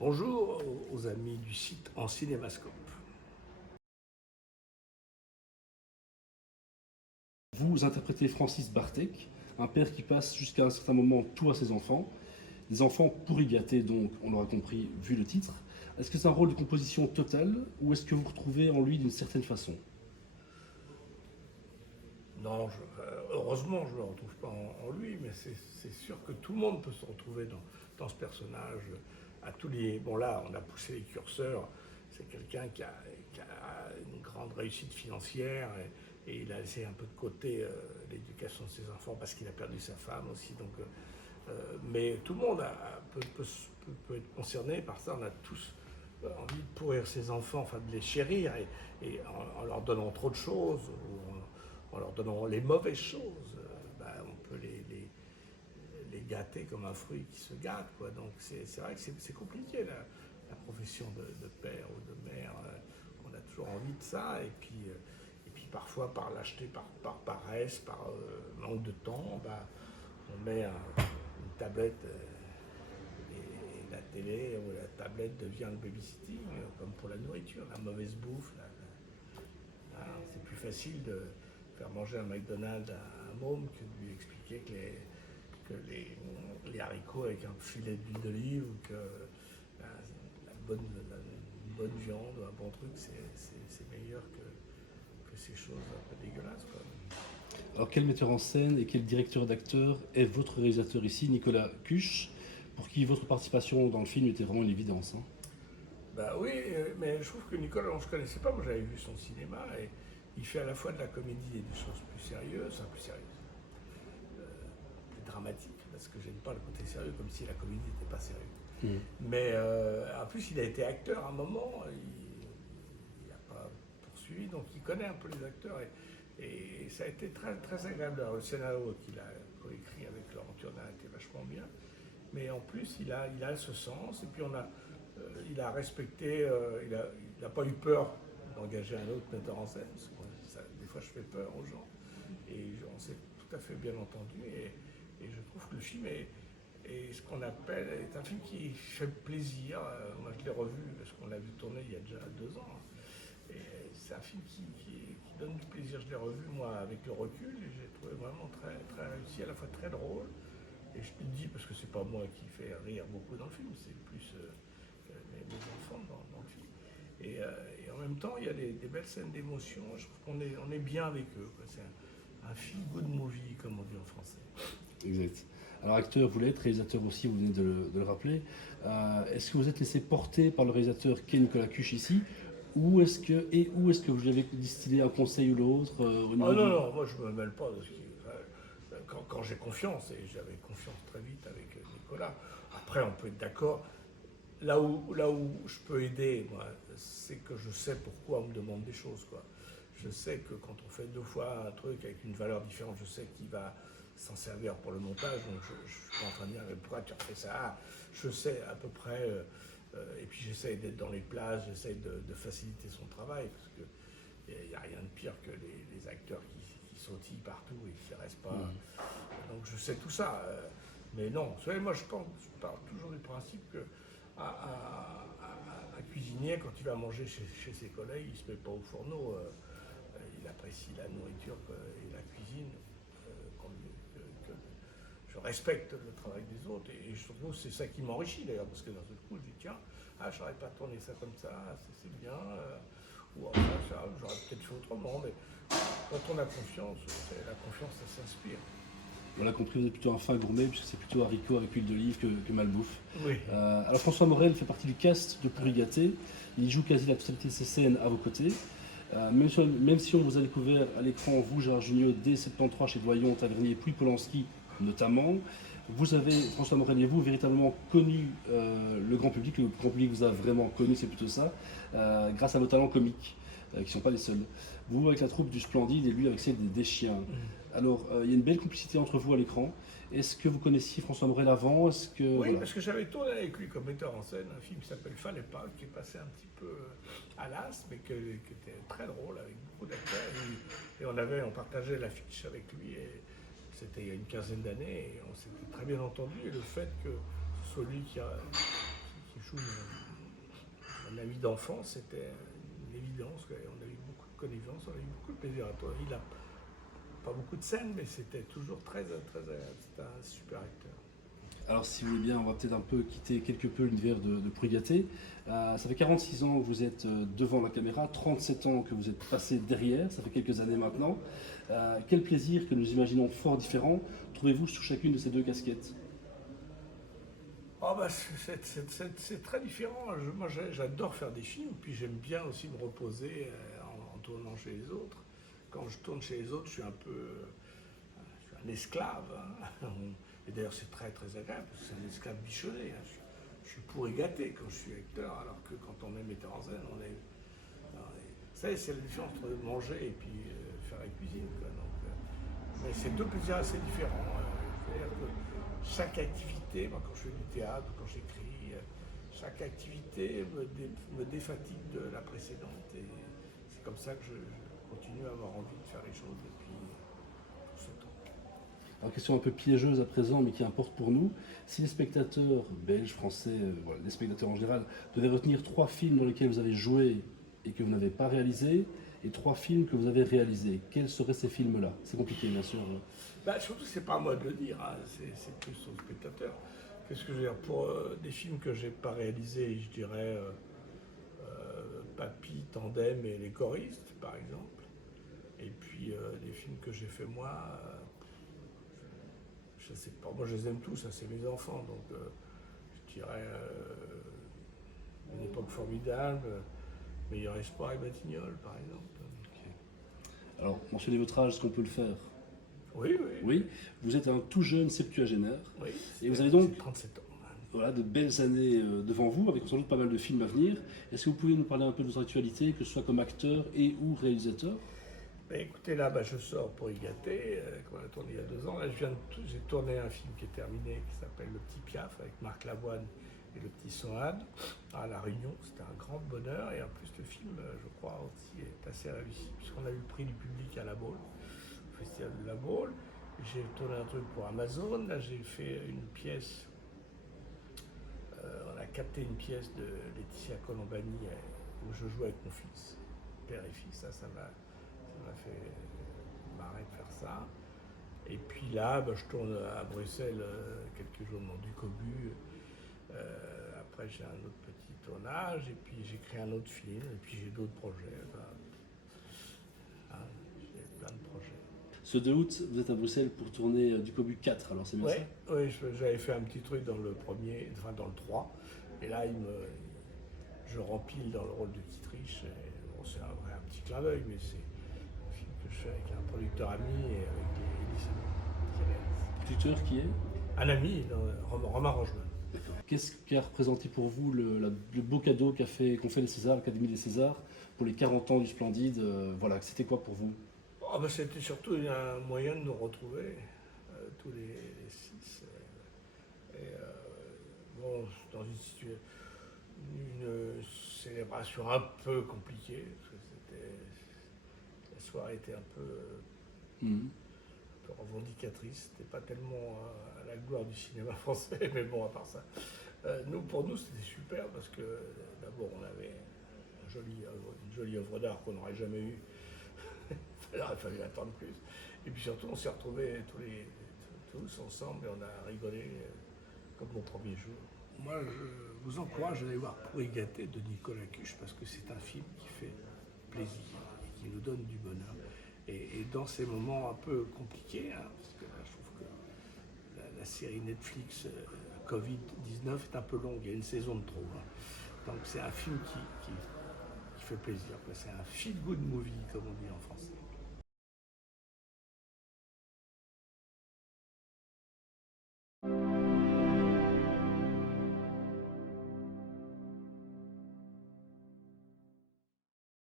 Bonjour aux amis du site En Cinémascope. Vous interprétez Francis Bartek, un père qui passe jusqu'à un certain moment tout à ses enfants. Des enfants pourri gâtés, donc on l'aura compris vu le titre. Est-ce que c'est un rôle de composition totale ou est-ce que vous retrouvez en lui d'une certaine façon? Non, heureusement, je ne le retrouve pas en lui, mais c'est sûr que tout le monde peut se retrouver dans ce personnage. À tous les, bon là, on a poussé les curseurs. C'est quelqu'un qui a une grande réussite financière et il a laissé un peu de côté l'éducation de ses enfants parce qu'il a perdu sa femme aussi. Mais tout le monde peut être concerné par ça. On a tous envie de pourrir ses enfants, enfin de les chérir et en leur donnant trop de choses ou en leur donnant les mauvaises choses. On peut les gâter comme un fruit qui se gâte, quoi. Donc c'est vrai que c'est compliqué la profession de père ou de mère. On a toujours envie de ça et puis parfois par lâcheté, par paresse, par manque de temps, on met une tablette et la télé ou la tablette devient le babysitting, comme pour la nourriture, la mauvaise bouffe. C'est plus facile de faire manger un McDonald's à un môme que de lui expliquer que les haricots avec un filet d'huile d'olive ou que une bonne viande ou un bon truc, c'est meilleur que ces choses un peu dégueulasses, quoi. Alors quel metteur en scène et quel directeur d'acteur est votre réalisateur ici, Nicolas Cuche, pour qui votre participation dans le film était vraiment une évidence, hein? Bah oui, mais je trouve que Nicolas, on ne se connaissait pas, moi j'avais vu son cinéma et il fait à la fois de la comédie et des choses plus sérieuses, enfin plus sérieuses, plus dramatiques, parce que j'aime pas le côté sérieux, comme si la comédie n'était pas sérieuse. Mm. Mais en plus, il a été acteur à un moment, il n'a pas poursuivi, donc il connaît un peu les acteurs et ça a été très, très agréable. Alors, le scénario qu'il a coécrit avec Laurent Turna a été vachement bien, mais en plus, il a ce sens, et puis il a respecté, il n'a pas eu peur d'engager un autre metteur en scène, parce que des fois je fais peur aux gens, et on s'est tout à fait bien entendu, et je trouve que le film est ce qu'on appelle, est un film qui fait plaisir. Moi je l'ai revu, parce qu'on l'a vu tourner il y a déjà 2 ans, et c'est un film qui donne du plaisir. Je l'ai revu moi avec le recul, et j'ai trouvé vraiment très, très réussi, à la fois très drôle, et je te le dis parce que c'est pas moi qui fais rire beaucoup dans le film, c'est plus mes enfants dans le film. Et en même temps, il y a des belles scènes d'émotion. Je trouve qu'on est bien avec eux, quoi. C'est un feel good movie, comme on dit en français. Exact. Alors acteur, vous l'êtes, réalisateur aussi, vous venez de le rappeler. Est-ce que vous êtes laissé porter par le réalisateur qu'est Nicolas Cuche ici où est-ce que vous avez distillé un conseil ou l'autre au Oh niveau non, du... non, moi je me mêle pas de ce qui. Quand j'ai confiance, et j'avais confiance très vite avec Nicolas, après on peut être d'accord. Là où je peux aider, moi, c'est que je sais pourquoi on me demande des choses, quoi. Je sais que quand on fait 2 fois un truc avec une valeur différente, je sais qu'il va s'en servir pour le montage, donc je ne suis pas en train de dire mais pourquoi tu as fait ça. Je sais à peu près, et puis j'essaie d'être dans les places, j'essaie de faciliter son travail, parce qu'il n'y a rien de pire que les acteurs qui sautillent partout et qui ne restent pas. Donc je sais tout ça. Mais non, vous savez, moi je pars toujours du principe que un cuisinier, quand il va manger chez ses collègues, il ne se met pas au fourneau. Il apprécie la nourriture et la cuisine. Que je respecte le travail des autres et je trouve que c'est ça qui m'enrichit d'ailleurs, parce que d'un seul coup je dis tiens, j'aurais pas tourné ça comme ça, c'est bien, ou enfin ça, j'aurais peut-être fait autrement, mais quand on a confiance, la confiance ça s'inspire. On l'a compris, vous êtes plutôt un fin gourmet, puisque c'est plutôt haricots avec huile d'olive que malbouffe. Oui. Alors François Morel fait partie du cast de Pourri gâté. Il joue quasi la totalité de ses scènes à vos côtés. Même si on vous a découvert à l'écran, vous, Gérard Jugnot, dès 73 chez Doyon, Tavernier, puis Polanski notamment, vous avez, François Morel et vous, véritablement connu le grand public. Le grand public vous a vraiment connu, c'est plutôt ça, grâce à vos talents comiques, qui ne sont pas les seuls. Vous avec la troupe du Splendide et lui avec celle des Chiens. Alors, il y a une belle complicité entre vous à l'écran. Est-ce que vous connaissiez François Morel avant? Est-ce que, Oui, voilà. parce que j'avais tourné avec lui comme metteur en scène un film qui s'appelle Fallait pas, qui est passé un petit peu à l'as, mais qui était très drôle avec beaucoup d'acteurs. Et on partageait l'affiche avec lui. Et c'était il y a une quinzaine d'années et on s'était très bien entendu. Et le fait que ce soit lui qui Truchon, mon ami d'enfance, c'était une évidence. On a eu beaucoup de connivence, on a eu beaucoup de plaisir à toi. Il n'a pas beaucoup de scènes, mais c'était toujours très agréable. C'était un super acteur. Alors, si vous voulez bien, on va peut-être un peu quitter quelque peu l'univers de Purigaté. Ça fait 46 ans que vous êtes devant la caméra, 37 ans que vous êtes passé derrière, ça fait quelques années maintenant. Quel plaisir que nous imaginons fort différent trouvez-vous sous chacune de ces deux casquettes? Oh bah c'est très différent. Moi j'adore faire des films, puis j'aime bien aussi me reposer en tournant chez les autres. Quand je tourne chez les autres, je suis un esclave. Hein. Et d'ailleurs c'est très agréable, parce que c'est un esclave bichonné. Hein. Je suis pourri gâté quand je suis acteur, alors que quand on est metteur en scène, on est... Vous savez, c'est la différence entre manger et puis faire la cuisine. Quoi. Donc, mais c'est deux plaisirs assez différents. C'est-à-dire que chaque activité, moi quand je fais du théâtre, quand j'écris, chaque activité me défatigue de la précédente. Et c'est comme ça que je continue à avoir envie de faire les choses depuis tout ce temps. Alors, question un peu piégeuse à présent, mais qui importe pour nous. Si les spectateurs belges, français, voilà, les spectateurs en général, devaient retenir 3 films dans lesquels vous avez joué et que vous n'avez pas réalisés, et 3 films que vous avez réalisés, quels seraient ces films-là? C'est compliqué, bien sûr. Bah, surtout, c'est pas à moi de le dire, hein. C'est plus aux spectateurs. Qu'est-ce que je veux dire? Pour des films que j'ai pas réalisés, je dirais Papy, Tandem et Les Choristes, par exemple. Et puis des films que j'ai fait moi, je sais pas, moi je les aime tous, ça c'est mes enfants, donc je dirais Une époque formidable, Meilleur espoir et Batignolles, par exemple. Okay. Alors, mentionnez votre âge, est-ce qu'on peut le faire? Oui. Oui, vous êtes un tout jeune septuagénaire. Oui, et vous avez donc 37 ans. Voilà, de belles années devant vous, avec sans doute pas mal de films à venir. Est-ce que vous pouvez nous parler un peu de votre actualité, que ce soit comme acteur et ou réalisateur? Écoutez, là, je sors pour Igaté, qu'on a tourné il y a 2 ans. Là, j'ai tourné un film qui est terminé, qui s'appelle Le Petit Piaf, avec Marc Lavoine et le petit Sohad, à La Réunion. C'était un grand bonheur. Et en plus, le film, je crois, aussi est assez réussi, puisqu'on a eu le prix du public à La Baule, au Festival de La Baule. J'ai tourné un truc pour Amazon. Là, j'ai fait une pièce. On a capté une pièce de Laetitia Colombani où je jouais avec mon fils, père et fils. Ça m'a fait marrer de faire ça. Et puis là, je tourne à Bruxelles quelques jours dans du Cobu. Après, j'ai un autre petit tournage, et puis j'écris un autre film, et puis j'ai d'autres projets. J'ai plein de projets. Ce 2 août, vous êtes à Bruxelles pour tourner du Cobu 4, alors c'est bien ça? Oui, j'avais fait un petit truc dans le premier, enfin dans le 3, et là je rempile dans le rôle de Kittredge. Bon, c'est un petit clin d'œil, mais c'est un film que je fais avec un producteur ami et avec Elie Producteur qui est? un ami, Romain Rangeman. Qu'est-ce qui a représenté pour vous le beau cadeau qu'ont fait les Césars, l'Académie des Césars, pour les 40 ans du Splendide? Voilà, c'était quoi pour vous? C'était surtout un moyen de nous retrouver, tous les 6. Dans une célébration un peu compliquée, parce que la soirée était un peu revendicatrice. C'était pas tellement à la gloire du cinéma français, mais bon, à part ça. Pour nous, c'était super, parce que d'abord, on avait une jolie œuvre d'art qu'on n'aurait jamais eue. Il aurait fallu attendre plus. Et puis surtout, on s'est retrouvés tous ensemble et on a rigolé comme mon premier jour. Moi, je vous encourage à aller voir Pourri gâté de Nicolas Cuche, parce que c'est un film qui fait plaisir et qui nous donne du bonheur. Et dans ces moments un peu compliqués, hein, parce que là, je trouve que la série Netflix Covid-19 est un peu longue, il y a une saison de trop. Hein. Donc c'est un film qui fait plaisir. C'est un feel-good movie, comme on dit en français.